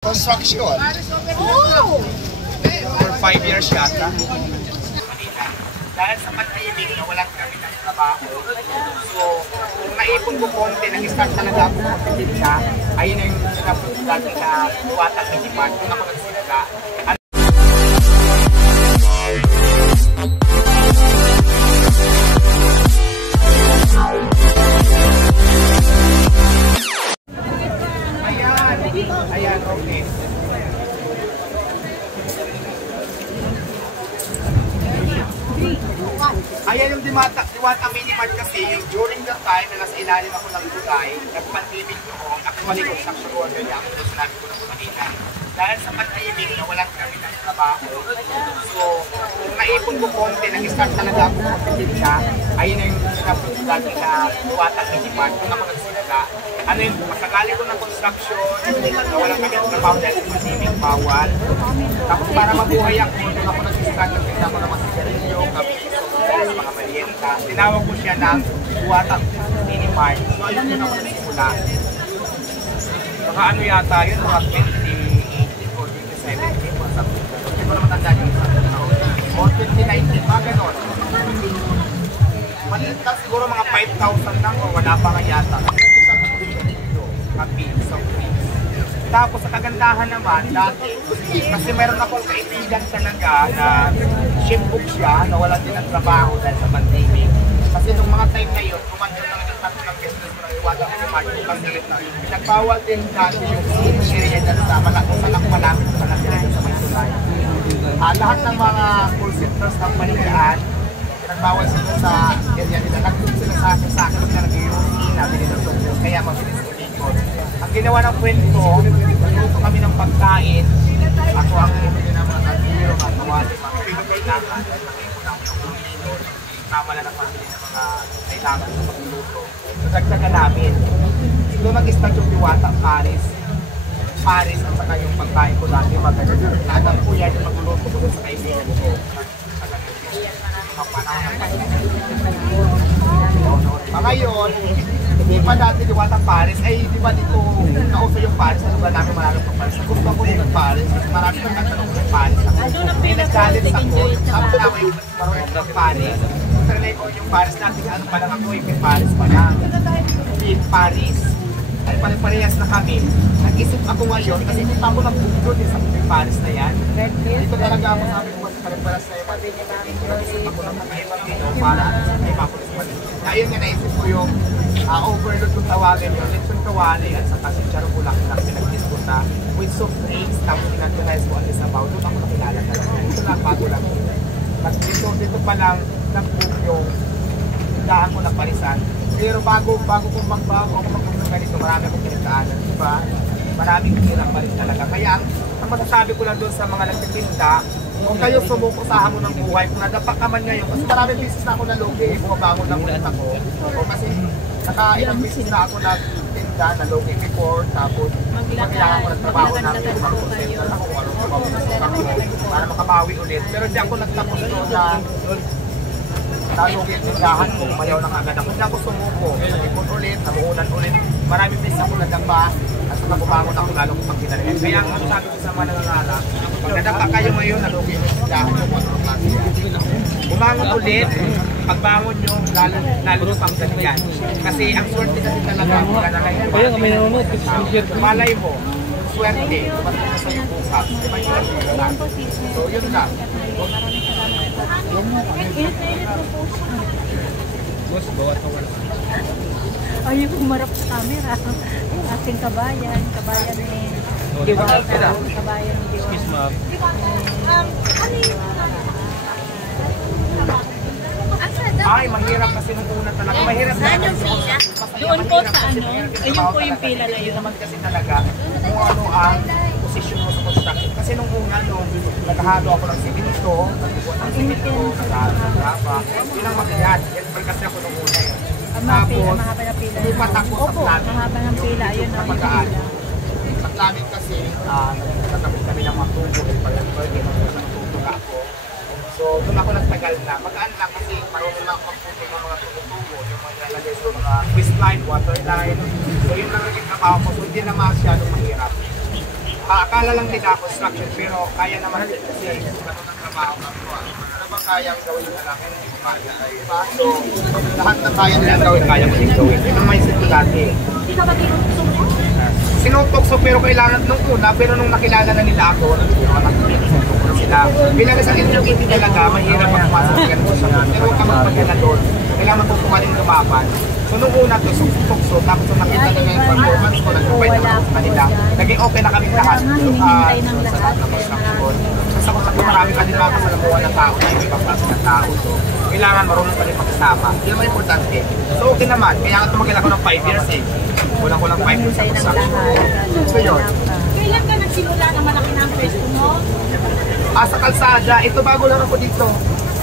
Construction. Oh! For 5 years yata. Dahil sa pag-ibig na walang kami ng trabaho. So, kung naipon ko konti, nag-start talaga ako magtitinda, ayun na yung sinapunod dati na Diwata Miniman. Kung ako nagsimula. Ayan, okay. Ayan yung Diwata Miniman kasi, yung during the time na nasa ilalim ako ng gulay, nag-pandemic noon, actually construction worker niya, ako sinabi ko na po kanina. Dahil sa pag-ibig na walang kami ng trabaho. So, kung naipon ko konti, nag-start talaga ako magtitinda, ayun na yung sinapunod dati na Diwata Miniman. Kung ako nagsimula, ano yun, masakali ko ng construction, na walang kami ng trabaho dahil sa pandemic, bawal. Tapos para mabuhay ako, kung ako nag-start, nagtinda ko ng mga sigarilyo, mga malienta. Tinawag ko siya ng Diwata Miniman. So, ayun yun ako nagsimula. Saka ano yata yun, mga 2018 or 2017 or something. Hindi ko naman tanda yung or 2019, mga ganon. Maliit lang siguro mga 5,000 lang o wala pa nga yata. Kapi, soft drinks. Tapos sa kagandahan naman, dati, kasi meron akong kaibigan talaga na shipbook siya, na wala din ang trabaho dahil sa pandemic. Kasi nung mga time na yun, kumandun lang yung tato ng business ko ng Diwata Miniman kasi nagbawal din dati yung area dyan sa kung saan ako malapit sa nagdala sa may tulay. Lahat ng mga call centers ng Manilaan, nagbawal sila sa area nila. Nagtun sila sa akin sila nag-UC, nabili ng software, kaya mabilis ko dito. Ang ginawa ng kwento, nagluto kami ng pagkain. Ako ang bumili ng mga kaldero, mga kawali, mga pinagkailangan. Dahil nakikita ko ng kulino, tama na pamili ng mga kailangan sa pagluto. So, dagdagan namin. Doon nag-start yung Diwata Paris at saka yung pagkain ko dati maganda. Lahat po yan yung magluluto ko sa kaibigan ko. Ngayon, hindi pa dati Diwata Paris, ay di ba dito nauso yung Paris, sa lugar namin malalong pang Paris. Nagusto ko din ng Paris, kasi marami kang nagtanong ng Paris. May nag-challenge ako, tapos ako yung marunong ng Paris. Trinay ko yung Paris natin, ano pa lang ako, yung Paris pa lang. Yung Paris. Ay pare-parehas na kami. Nag-isip ako ngayon, kasi hindi pa ako nag-book din sa Paris na yan. Dito talaga ako sabi ko, pare-parehas na yung nag-isip ako ng mga ibang dito para ay mapulis pa din. Ayun nga naisip ko yung overload kung tawagin yun, lechon kawali at saka si Charo Bulaklak pinag-disputa with soft drinks, tapos pinag-realize ko ang isabaw, doon ako nakilala talaga. Ito lang, bago lang. At dito pa lang nag-book yung tindahan ko na parisan. Pero bago ako mag-book ganito, marami akong pinagdaanan, diba? Maraming hirap pa rin talaga. Kaya ang masasabi ko lang doon sa mga nagtitinda, kung kayo sumuko sa hamon ng buhay, kung nadapak ka man ngayon, kasi maraming business na ako na logi, bumabangon lang ulit ako. O kasi nakailang business na ako nagtinda na logi before, tapos kailangan ko ng trabaho namin, mag-center ako, para makabawi ulit. Pero di ako nagtapos doon na logi yung tindahan ko, mayaw lang agad ako. Hindi ako sumuko, nag-ipon ulit, namuunan ulit. Maraming business ako nadapa, at nabubangon ako lalo kung pagkinarin. Kaya ang sabi ko sa mga nangangarap, pag nadapa kayo ngayon, nalugi yung tindahan ko, bumangon ulit, pagbangon nyo, lalo nyo pang ganyan. Kasi ang swerte kasi talaga, malay mo, swerte, tumating na sa'yo bukas. So yun lang. Ay, humarap sa camera. Yung ating kabayan ni Diwata, kabayan ni Diwata. Ay, mahirap kasi nung una talaga. Mahirap na saan yung pila? Doon po sa ano? Ayun po yung pila na yun. Naman kasi talaga kung ano ang posisyon mo sa construction. Kasi nung una, naghahalo ako ng simento, naghahalo ng graba. Yun ang makiyan. Yan kasi ako nung una eh. Tapos, lupat ako sa plamin. Mahaba ng pila, yun ang pila. Sa plamin kasi, nagtatapos kami ng mga tubo. Pag-birthday, ako. So, doon ako nagtagal na. Magaan lang kasi marunong lang ako magputo ng mga tubo-tubo. Yung mga nilalagay sa mga waste line, water line. So, yun lang naging trabaho ko. So, hindi na masyadong mahirap. Akala lang nila construction, pero kaya naman din kasi ito ng trabaho ko. Ano ba kayang gawin na lang? Hindi ko kaya. Diba? So, lahat na kaya nilang gawin, kaya mo din gawin. Yun ang mindset ko dati. Hindi ka ba tinutokso? Sinutokso pero kailangan nung una, pero nung nakilala na nila ako, nagtuturo sila. Bilang sa interview talaga, mahirap ang pumasok sa ganito siya. Pero huwag ka magpagana doon. Kailangan matutuwa din lumaban. So nung una to, tukso, tapos nung nakita nila yung performance ko, nag-provide naman ako sa kanila. Naging okay na kami lahat. Sa lahat ng construction. Kasi ako sa marami ka din mga kasalamuhan ng tao na yung ibang klase ng tao. So, kailangan marunong pa rin magkasama. Yun naman importante. So okay naman, kaya nga tumagil ako ng 5 years eh. Kulang-kulang 5 years sa construction. So yun. Kailan ka nagsimula na malaki na ang pwesto mo? Sa kalsada, ito bago lang ako dito.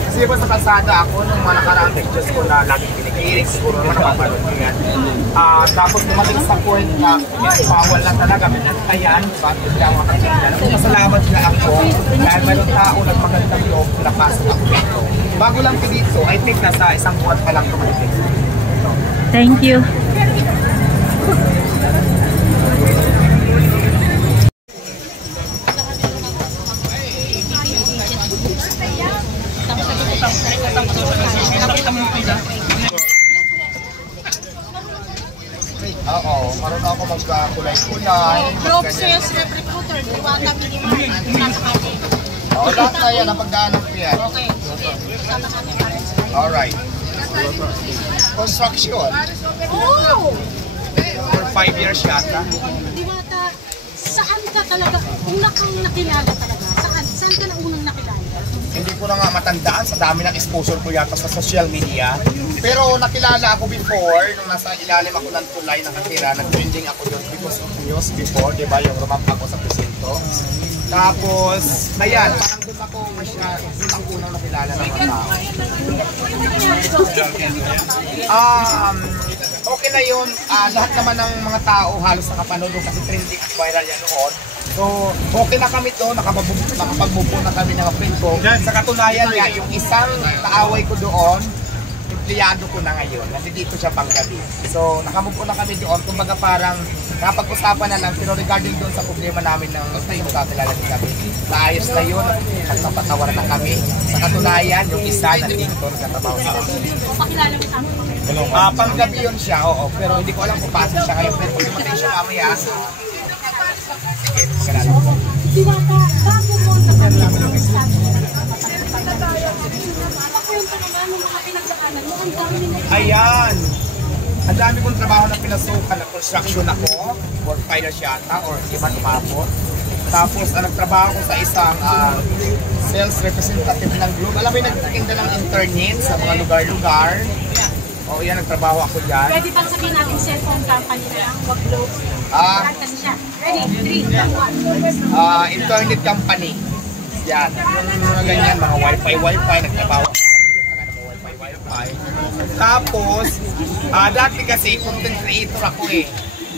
Kasi ako sa kalsada ako, nung mga nakaraang pictures ko na laging pinikilig, siguro naman napapanood ko yan. Tapos dumating sa point na bawal lang talaga, ayan, bakit lang makatingnan. Masalamat na ako dahil mayroong tao nagmagandang loob na pasok ako dito. Bago lang ko dito, I think nasa isang buwan pa lang tumating. Thank you. Oo, marunong ako magkulay-kulay. Group sales rep recruiter, Diwata Miniman. Oo, lahat na yan, napagdaanan ko yan. Okay, sige. Alright. Construction. Oh! For 5 years yata. Diwata, saan ka talaga, una kang nakilala talaga? Saan ka na unang nakilala? Hindi ko na nga matandaan sa dami ng exposure ko yata sa social media. Pero nakilala ako before, nung nasa ilalim ako ng tulay nakatira, nag-trending ako doon because of news before, di ba, yung rumampa ako sa presinto. Tapos, ayan, parang doon ako doon ang unang nakilala ng mga tao. Okay na yun, lahat naman ng mga tao halos nakapanood doon kasi trending at viral yan noon. So, okay na kami doon, nakapagbubo na kami ng friend ko. Sa katunayan nga, yung isang kaaway ko doon, empleyado ko na ngayon, kasi dito siya panggabi. So, nakamupo na kami doon, kumbaga parang napag-usapan na lang, pero regarding doon sa problema namin ng magkakilala din kami, naayos na yun, nagpapatawaran na kami. Sa katunayan, yung isa nandito, nagtatrabaho sa kami. Pakilala mo sa amin. Panggabi yun siya, oo, pero hindi ko alam kung pasok siya ngayon, pero kung dumating siya mamaya, sige, kalala ko. Diwata, bago mo nakilala ng estado pakwento naman ng mga pinagdaanan mo, ang dami nila. Ayan! Ang dami kong trabaho na pinasukan, na construction ako, for finance yata, or di man umabot. Tapos, nagtrabaho ko sa isang sales representative ng group. Alam mo yung nagtitinda ng internet sa mga lugar-lugar. O yan, nagtrabaho ako dyan. Pwede bang sabihin natin cellphone company na lang, wag globe? Kasi siya. Ready? 3, 2, 1. Internet company. Yan. Yung mga ganyan, mga wifi, nagtrabaho ako dyan. Wifi. Tapos, dati kasi content creator ako eh.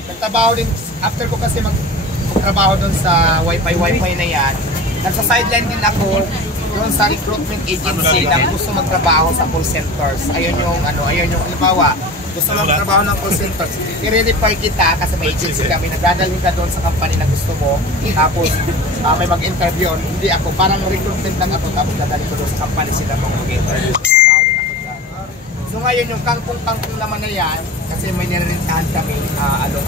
Nagtrabaho din, after ko kasi magtrabaho dun sa wifi na yan, nagsa-sideline din ako doon sa recruitment agency na gusto magtrabaho sa call centers. Ayun yung halimbawa, gusto mo magtrabaho ng call centers, i-refer kita kasi may agency kami, nagdadalhin ka doon sa company na gusto mo, tapos may mag-interview, hindi ako, parang recruitment lang ako, tapos dadalhin ko doon sa company sila mag-interview. Trabaho din ako dyan. So ngayon yung kangkong naman na yan, kasi may nirentahan kami, along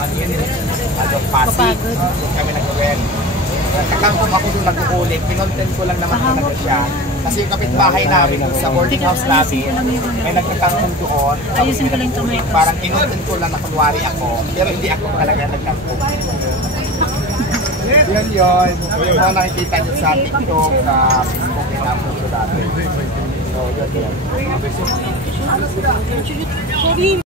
Pasig, doon kami nag-rent. Nagkakangkong ako doon nag-uulit, pinontent ko lang naman talaga siya. Kasi yung kapitbahay namin sa boarding house namin, may nagkakangkong doon. Ayusin ko lang ito ngayon. Parang pinontent ko lang na kunwari ako, pero hindi ako talaga nagkangkong. Yun. Yung mga nakikita nyo sa TikTok, sa Facebook, yung namin ko dati. So, yun. Sorry,